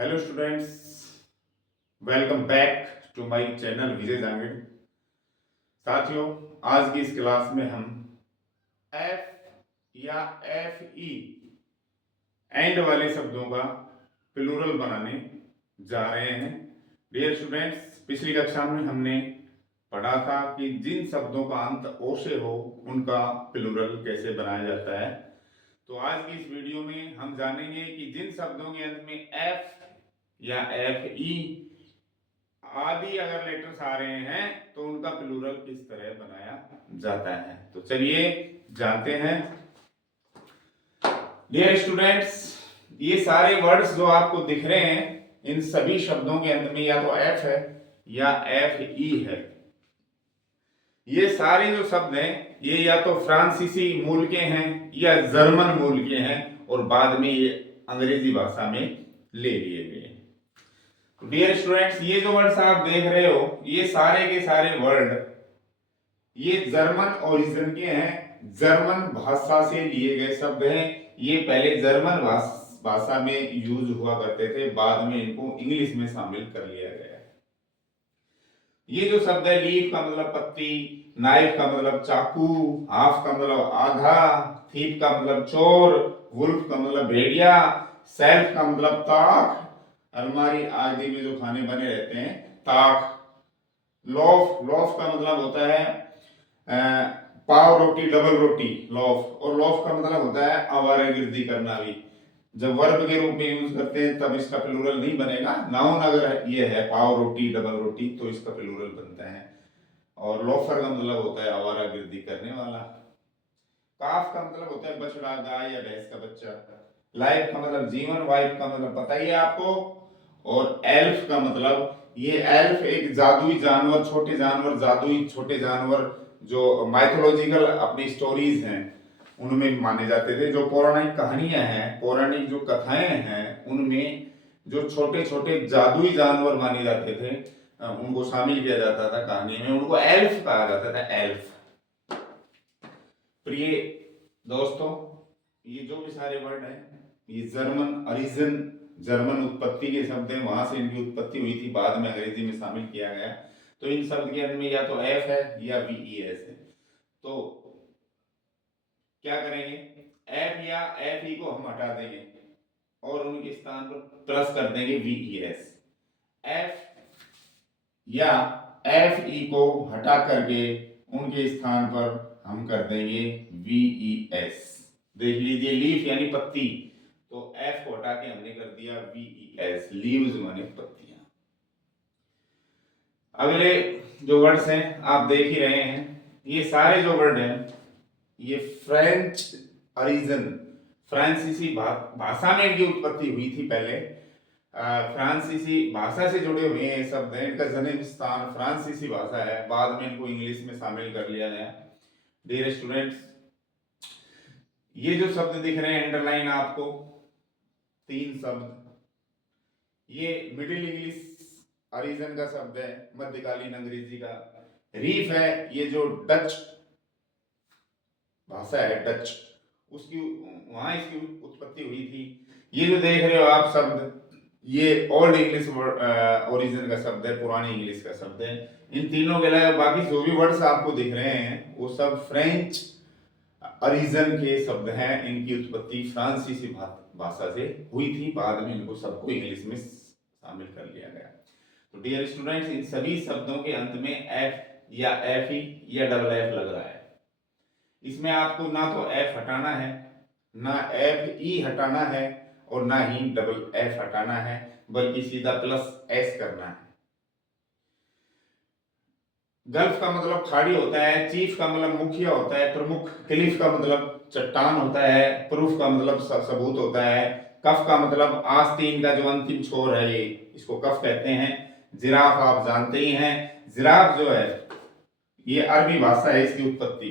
Hello students, welcome back to my channel Vijay Jangid. साथियों, आज की इस क्लास में हम एफ या एफ ई एंड वाले शब्दों का प्लूरल बनाने जा रहे हैं। डियर स्टूडेंट्स, पिछली कक्षा में हमने पढ़ा था कि जिन शब्दों का अंत ओ से हो उनका प्लूरल कैसे बनाया जाता है। तो आज की इस वीडियो में हम जानेंगे कि जिन शब्दों के अंत में एफ या एफ ई आदि अगर लेटर्स आ रहे हैं तो उनका प्लूरल किस तरह बनाया जाता है। तो चलिए जानते हैं। डियर स्टूडेंट्स, ये सारे वर्ड्स जो आपको दिख रहे हैं, इन सभी शब्दों के अंत में या तो एफ है या एफ ई है। ये सारे जो शब्द हैं ये या तो फ्रांसीसी मूल के हैं या जर्मन मूल के हैं और बाद में ये अंग्रेजी भाषा में ले लिए गए। डियर स्टूडेंट्स, ये जो वर्ड्स आप देख रहे हो ये सारे के सारे वर्ड ये जर्मन ओरिजिन के हैं, जर्मन भाषा से लिए गए शब्द हैं। ये पहले जर्मन भाषा में यूज हुआ करते थे, बाद में इनको इंग्लिश में शामिल कर लिया गया। ये जो शब्द है, लीफ का मतलब पत्ती, नाइफ का मतलब चाकू, हाफ का मतलब आधा, थीप का मतलब चोर, वुल्फ का मतलब भेड़िया, सेल्फ का मतलब ताक, अलमारी आदि में जो खाने बने रहते हैं ताक, लोफ, लोफ का मतलब होता है पाव रोटी, डबल रोटी, लोफ, और लोफ का मतलब होता है आवारागर्दी करना भी। जब वर्ब के रूप में यूज करते हैं तब इसका प्लूरल नहीं बनेगा। नाउन अगर ये है पाव रोटी, डबल रोटी, तो इसका प्लूरल बनता है। और लोफर का मतलब होता है आवारागर्दी करने वाला। काफ का मतलब होता है बछड़ा, गाय या भैंस का बच्चा। लाइफ का मतलब जीवन, वाइफ का मतलब पता ही है आपको। और एल्फ का मतलब, ये एल्फ एक जादुई जानवर, छोटे जानवर, जादुई छोटे जानवर जो माइथोलॉजिकल अपनी स्टोरीज हैं उनमें माने जाते थे। जो पौराणिक कहानियां हैं, पौराणिक जो कथाएं हैं, उनमें जो छोटे छोटे जादुई जानवर माने जाते थे उनको शामिल किया जाता था कहानी में, उनको एल्फ कहा जाता था, एल्फ। प्रिय दोस्तों, ये जो भी सारे वर्ड हैं ये जर्मन ओरिजिन, जर्मन उत्पत्ति के शब्द हैं, वहां से इनकी उत्पत्ति हुई थी, बाद में अंग्रेजी में शामिल किया गया। तो इन शब्द के अंत में या तो एफ है या वी ई एस है। तो क्या करेंगे, एफ या एफ ई को हम हटा देंगे और उनके स्थान पर प्लस कर देंगे वी ई एस। एफ या एफ ई को हटा करके उनके स्थान पर हम कर देंगे वी ई एस। देख लीजिए, लीफ यानी पत्ती, तो एफ को हटा के हमने कर दिया वी ई एस, लीव्स माने पत्तियां। अगले जो वर्ड्स हैं आप देख ही रहे हैं, ये सारे जो वर्ड हैं ये फ्रेंच ओरिजिन, फ्रांसीसी भाषा में इनकी उत्पत्ति हुई थी। पहले फ्रांसीसी भाषा से जुड़े हुए हैं शब्द हैं, इनका जन्म स्थान फ्रांसीसी भाषा है, बाद में इनको इंग्लिश में शामिल कर लिया गया। डियर स्टूडेंट्स, ये जो शब्द दिख रहे हैं अंडरलाइन आपको, तीन शब्द, ये मिडिल इंग्लिश ओरिजिन का शब्द है, मध्यकालीन अंग्रेजी का। रीफ है, ये जो डच भाषा है, डच, उसकी वहां इसकी उत्पत्ति हुई थी। ये जो देख रहे हो आप शब्द, ये ओल्ड इंग्लिश ओरिजिन का शब्द है, पुरानी इंग्लिश का शब्द है। इन तीनों के अलावा बाकी जो भी वर्ड्स आपको दिख रहे हैं वो सब फ्रेंच ओरिजिन के शब्द हैं। इनकी उत्पत्ति फ्रांसीसी भाषा से हुई थी, बाद में इनको सबको इंग्लिश में शामिल कर लिया गया। तो डियर स्टूडेंट्स, इन सभी शब्दों के अंत में एफ या एफ ई या डबल एफ लग रहा है। इसमें आपको ना तो एफ हटाना है, ना एफ ई हटाना है, और ना ही डबल एफ हटाना है, बल्कि सीधा प्लस एस करना है। गल्फ का मतलब खाड़ी होता है, चीफ का मतलब मुखिया होता है, प्रमुख, क्लिफ का मतलब चट्टान होता है, प्रूफ का मतलब सबूत होता है, कफ का मतलब आस्तीन का जो अंतिम छोर है ये, इसको कफ कहते हैं। जिराफ आप जानते ही हैं, जिराफ जो है ये अरबी भाषा है, इसकी उत्पत्ति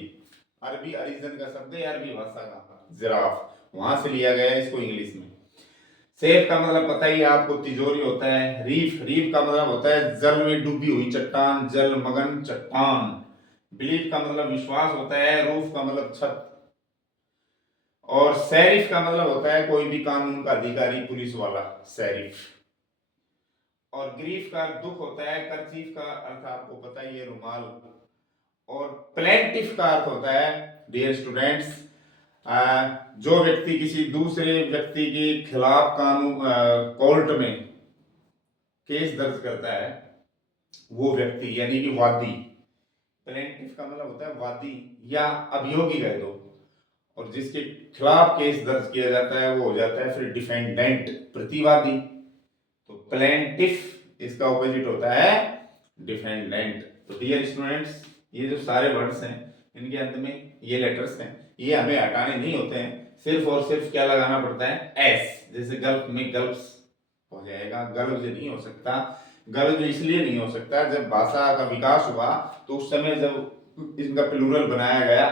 अरबी ओरिजिन का शब्द है, अरबी भाषा का जिराफ, वहां से लिया गया है इसको इंग्लिश में। सेफ का मतलब पता ही है आपको, तिजोरी होता है। रीफ, रीफ का मतलब होता है जल में डूबी हुई चट्टान, जल मगन चट्टान। बिलीफ का मतलब विश्वास होता है, रूफ का मतलब छत, और शरीफ का मतलब होता है कोई भी कानून का अधिकारी, पुलिस वाला, शरीफ। और ग्रीफ का दुख होता है, कर्चीफ का अर्थ आपको पता ही है रुमाल, और प्लेंटिफ का अर्थ होता है डियर स्टूडेंट्स जो व्यक्ति किसी दूसरे व्यक्ति के खिलाफ कानून कोर्ट में केस दर्ज करता है वो व्यक्ति, यानी कि वादी। प्लेंटिफ का मतलब होता है वादी या अभियोगी कह दो, और जिसके खिलाफ केस दर्ज किया जाता है वो हो जाता है फिर डिफेंडेंट, प्रतिवादी। तो प्लेंटिफ इसका ऑपोजिट होता है डिफेंडेंट। तो डियर स्टूडेंट्स ये जो सारे वर्ड्स हैं इनके अंत में ये लेटर्स हैं, ये हमें हटाने नहीं होते हैं, सिर्फ और सिर्फ क्या लगाना पड़ता है, एस। जैसे गल्फ में गल्फ्स हो जाएगा, गल्व्स नहीं हो सकता। गल्व इसलिए नहीं हो सकता, जब भाषा का विकास हुआ तो उस समय जब इनका प्लूरल बनाया गया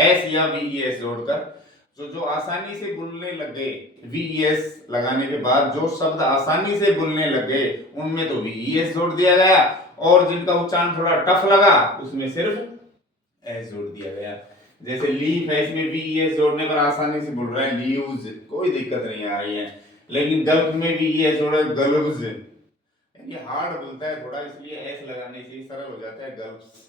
एस या वीईएस जोड़कर, जो आसानी से बोलने लग गए, वीईएस लगाने के बाद जो शब्द आसानी से बोलने लग गए उनमें तो वीईएस जोड़ दिया गया, और जिनका उच्चारण थोड़ा टफ लगा उसमें सिर्फ एस जोड़ दिया गया। जैसे लीफ है, इसमें वीईएस जोड़ने पर आसानी से बोल रहा है लीव्स, कोई दिक्कत नहीं आ रही है। लेकिन गल्फ में वीईएस जोड़ा गल्व्स, ये हार्ड बोलता है थोड़ा, इसलिए एस लगाने से सरल हो जाता है गल्व्स।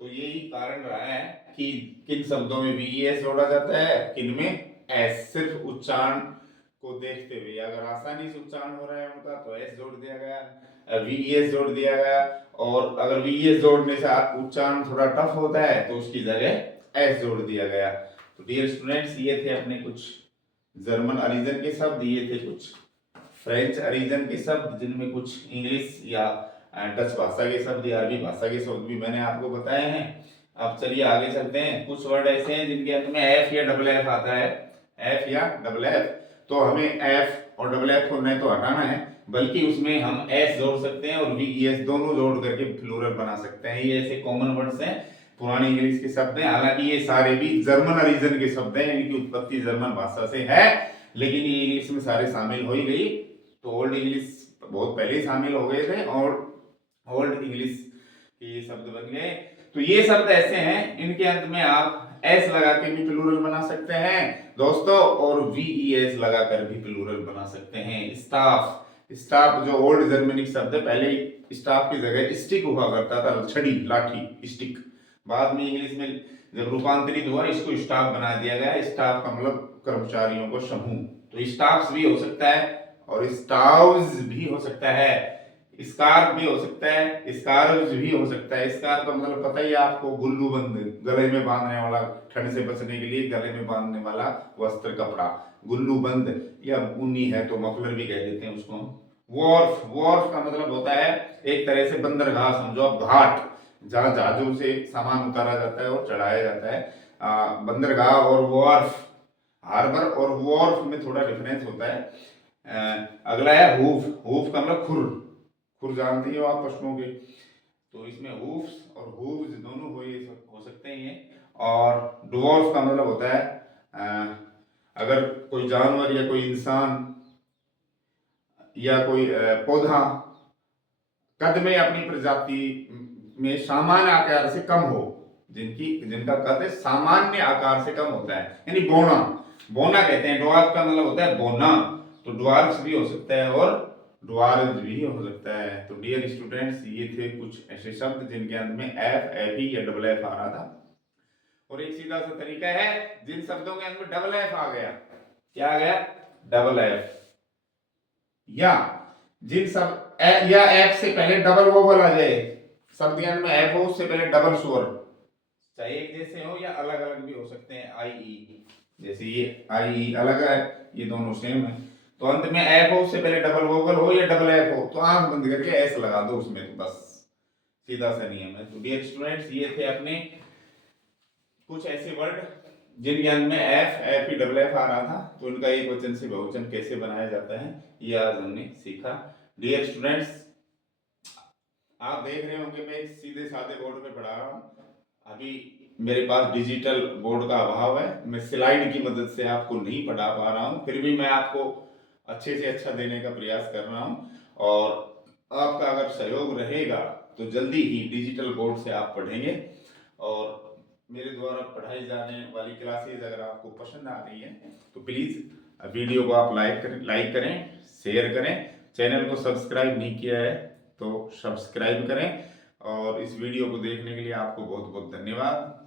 तो यही कारण रहा है कि किन शब्दों में वीईएस जोड़ा जाता है, किन में एस। सिर्फ उच्चारण को देखते हुए, अगर आसानी से उच्चारण हो रहा है उनका तो एस जोड़ दिया गया, वीईएस जोड़ दिया गया, और अगर वीईएस जोड़ने से उच्चारण थोड़ा टफ होता है तो उसकी जगह एस जोड़ दिया गया। तो डियर स्टूडेंट्स ये थे अपने कुछ जर्मन ओरिजिन के शब्द, ये थे कुछ फ्रेंच ओरिजिन के शब्द, जिनमें कुछ इंग्लिश या डच भाषा के शब्द या अरबी भाषा के शब्द भी मैंने आपको बताए हैं। अब चलिए आगे चलते हैं। कुछ वर्ड ऐसे हैं जिनके अंत में एफ या डबल एफ आता है, एफ या डबल एफ, तो हमें एफ और डबल एफ को नहीं तो हटाना है, बल्कि उसमें हम एस जोड़ सकते हैं और वीईएस दोनों जोड़ करके प्लूरल बना सकते हैं। ये ऐसे कॉमन वर्ड्स हैं, पुरानी इंग्लिश के शब्द हैं। हालांकि ये सारे भी जर्मन ओरिजिन के शब्द हैं, इनकी उत्पत्ति जर्मन भाषा से है, लेकिन ये इंग्लिश में सारे शामिल हो ही गई। तो ओल्ड इंग्लिश बहुत पहले ही शामिल हो गए थे और ओल्ड इंग्लिश के ये शब्द बन गए। तो ये शब्द ऐसे हैं, इनके अंत में आप एस लगा के भी प्लूरल बना सकते हैं दोस्तों, और वीईएस लगाकर भी प्लूरल बना सकते हैं। स्टाफ, स्टाफ जो ओल्ड जर्मनिक शब्द है, पहले स्टाफ की जगह स्टिक हुआ करता था, छड़ी, लाठी, स्टिक। बाद में इंग्लिश में जब रूपांतरित हुआ इसको स्टाफ बना दिया गया। स्टाफ का मतलब कर्मचारियों को समूह, तो स्टाफ्स भी हो सकता है और स्टाव्स भी हो सकता है, स्कार्फ भी हो सकता है, स्कार्व्स भी हो सकता है। स्कार्फ का मतलब पता ही है आपको, गुल्लू बंद, गले में बांधने वाला, ठंड से बचने के लिए गले में बांधने वाला वस्त्र, कपड़ा, गुल्लू बंद, या ऊनी है तो मफलर भी कह देते हैं उसको। वॉर्फ, वॉर्फ का मतलब होता है एक तरह से बंदरगाह समझो आप, घाट जहाँ जहाजों से सामान उतारा जाता है और चढ़ाया जाता है। बंदरगाह और वॉर्फ, हार्बर और वॉर्फ में थोड़ा डिफरेंस होता है। अगला है हूफ, हूफ का मतलब खुर, खुर जानती हो आप पशुओं के, तो इसमें हूफ्स और हूव्स दोनों हो सकते हैं। और ड्वार्फ का मतलब होता है अगर कोई जानवर या कोई इंसान या कोई पौधा कद में अपनी प्रजाति में सामान्य आकार से कम हो, जिनका कद सामान्य आकार से कम होता है, यानी बोना, बोना कहते हैं। ड्वार्फ का मतलब होता है बोना, तो ड्वार्फ्स भी हो सकता है और ड्वार्फ्स भी हो सकता है। तो डियर स्टूडेंट्स ये थे कुछ ऐसे शब्द जिनके अंत में एफ, एफ ई या डबल एफ आ रहा था। और एक सीधा सा तरीका है, जिन शब्दों के अंत में डबल एफ आ गया, क्या आ गया, डबल एफ, या जिन सब या एफ से पहले डबल वोवल आ जाए, शब्द के अंत में एफ हो उससे पहले डबल स्वर, चाहे एक जैसे हो या अलग अलग भी हो सकते हैं। आई ई, जैसे ये आई ई अलग है, ये दोनों सेम है, तो अंत में एफ हो उससे पहले डबल वोवल हो या डबल एफ हो तो आंख बंद करके एस लगा दो उसमें, तो बस सीधा सा नियम है। तो डियर स्टूडेंट्स ये थे अपने कुछ ऐसे वर्ड जिनके अंत में F, F E double F आ रहा था, तो उनका एक वचन से बहुवचन कैसे बनाया जाता है ये आज हमने सीखा। डियर स्टूडेंट्स आप देख रहे होंगे मैं एक सीधे साधे बोर्ड पे पढ़ा रहा हूँ। अभी मेरे पास डिजिटल बोर्ड का अभाव है, मैं स्लाइड की मदद से आपको नहीं पढ़ा पा रहा हूँ, फिर भी मैं आपको अच्छे से अच्छा देने का प्रयास कर रहा हूँ, और आपका अगर सहयोग रहेगा तो जल्दी ही डिजिटल बोर्ड से आप पढ़ेंगे। और मेरे द्वारा पढ़ाई जाने वाली क्लासेज अगर आपको पसंद आ रही है तो प्लीज़ वीडियो को आप लाइक करें, शेयर करें, चैनल को सब्सक्राइब नहीं किया है तो सब्सक्राइब करें। और इस वीडियो को देखने के लिए आपको बहुत बहुत धन्यवाद।